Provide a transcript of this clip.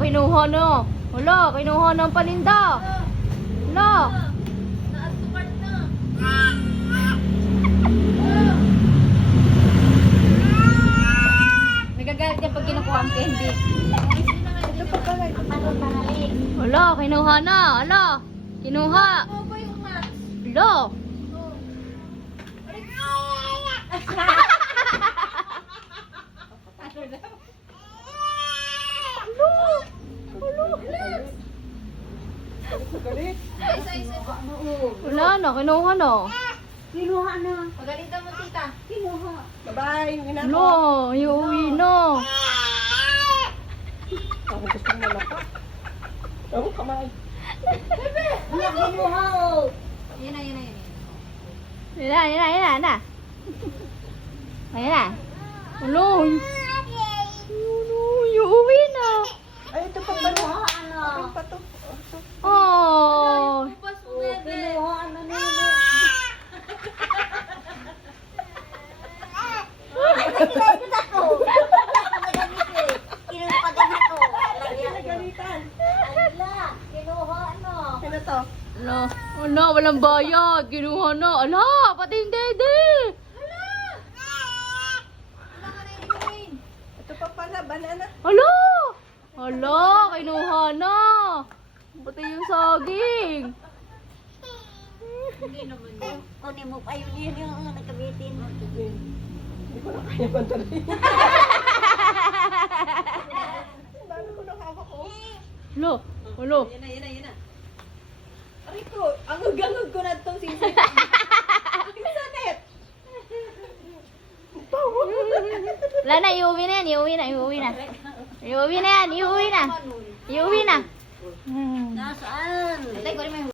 kinuha na. Wala, kinuha ng paninda. Wala. Naasukart na. Nagagalit yan pag kinukuha ang candy. Ito pa pala. Wala, kinuha na. Wala. Kinuha. Ano ba yung match? Wala. Isa. Wala na, kinuha na. Kinuha na. Pagalitan mo, tita. Kinuha. Bye-bye. Yun ako. Wala, iuwi na. Ako gusto mo na pa. Ako kamay. Wala kinuha oh. Yan na. Yan na. Ayan na. Wala. Iuwi na. Ay, ito pa pala. Kinuha na. Akin pa to. Oh. Bupas mo, Oh, bebe. kinuha na nila. Kinagalitan ako. Kinagalitan ako. Nagalitan. Ala, kinuha na. Ano to? Wala, walang bayad. Kinuha na. Ala, pati yung dede. Ito pa pala. Banana. Ala. Ala, kinuha na. Pati yung saging. Kunin mo pa yun yung nagkabitin. Hindi ko na kaya bantarin. Dami ko ng hawak ko. Wala. Yan na. Aray ko, angog-angog ko na itong sisi. Sakit! Wala na, iuwi na yan. Iuwi na. Nasaan? Tay, kunin mo yung